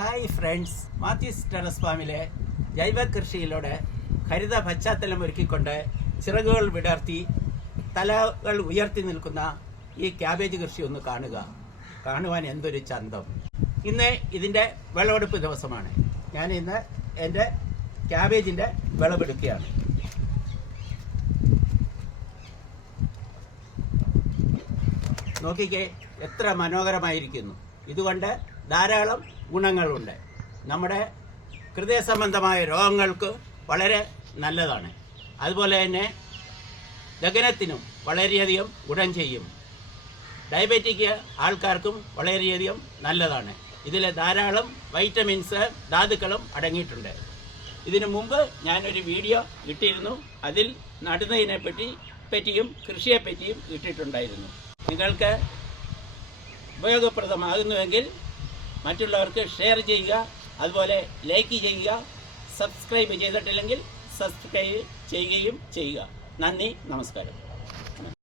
Hi friends, Mathews terrace ഫാമിലെ ജൈവ കൃഷിയിലൂടെ ഹരിത പശ്ചാത്തലം ഒരുക്കിക്കൊണ്ട് ചിറകുകൾ വിടർത്തി തലകൾ ഉയർത്തി നിൽക്കുന്ന ഈ ക്യാബേജ് കൃഷി ഒന്ന് കാണുവാൻ എന്തൊരു ചന്തം. ഇന്ന് ഇതിൻ്റെ വിളവെടുപ്പ് ദിവസമാണ്. ഞാൻ ഇന്ന് എൻ്റെ ക്യാബേജിൻ്റെ വിളവെടുക്കുകയാണ്. നോക്കിക്കേ, എത്ര മനോഹരമായിരിക്കുന്നു. ഇതുകൊണ്ട് ധാരാളം ഗുണങ്ങളുണ്ട്. നമ്മുടെ ഹൃദയ സംബന്ധമായ രോഗങ്ങൾക്ക് വളരെ നല്ലതാണ്. അതുപോലെ തന്നെ ദഹനത്തിനും വളരെയധികം ഗുണം ചെയ്യും. ഡയബറ്റിക് ആൾക്കാർക്കും വളരെയധികം നല്ലതാണ്. ഇതിൽ ധാരാളം വൈറ്റമിൻസ്, ധാതുക്കളും അടങ്ങിയിട്ടുണ്ട്. ഇതിനു മുമ്പ് ഞാനൊരു വീഡിയോ ഇട്ടിരുന്നു. അതിൽ നടുന്നതിനെ പറ്റിയും കൃഷിയെപ്പറ്റിയും ഇട്ടിട്ടുണ്ടായിരുന്നു. നിങ്ങൾക്ക് ഉപയോഗപ്രദമാകുന്നുവെങ്കിൽ മറ്റുള്ളവർക്ക് ഷെയർ ചെയ്യുക, അതുപോലെ ലൈക്ക് ചെയ്യുക. സബ്സ്ക്രൈബ് ചെയ്തിട്ടില്ലെങ്കിൽ സബ്സ്ക്രൈബ് ചെയ്യുകയും ചെയ്യുക. നന്ദി, നമസ്കാരം.